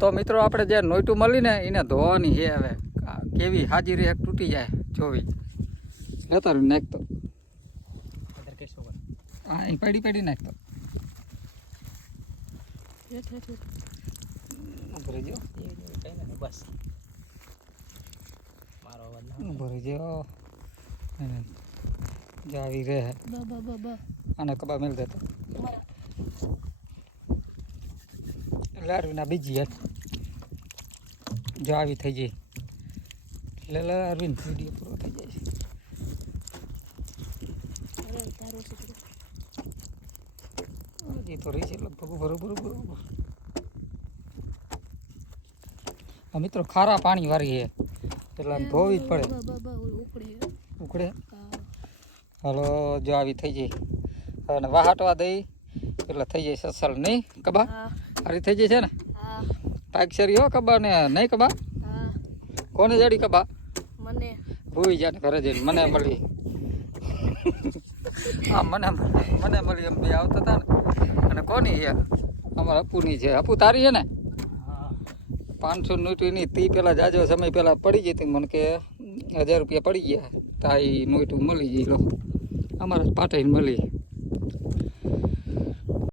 તો મિત્રો આપણે જે નોયટું મળી ને એને ધોવાની છે હવે કેવી હાજીરી એક તૂટી જાય જોવી લેતા નાખતો હા એ પડી નાખતો ભરી જો બસ મારો અવાજ ભરી જો જાવી રે અને કબા મેલ દેતો લારવીના બીજી એક જો આવી થઈ જાય એટલે લારવીને વિડીયો પૂરો થઈ જાય હજી તો રહી છે લગભગ બરોબર મિત્રો ખારા પાણી વાળી છે એટલે આમ ધોવી જ પડે ઉકળે હાલો જો આવી થઈ જાય અને વાહાટવા દઈ એટલે થઈ જાય સસલ નહીં કબા હારી થઈ જાય છે ને પાક શરી હો કબા ને નહીં કબા કોને જડી કબા મને ભૂઈ જાય ઘરે જઈને મને મળી હા મને મળી એમ બે આવતા હતા ને અને કોની છે અમારા અપુની છે અપુ તારી છે ને 500 નોટની તી પેલા જાજો સમય પહેલા પડી ગઈ હતી મને કે 1000 રૂપિયા પડી ગયા તા એ નોટું મળી ગઈ લો અમારા પાટાઈને મળી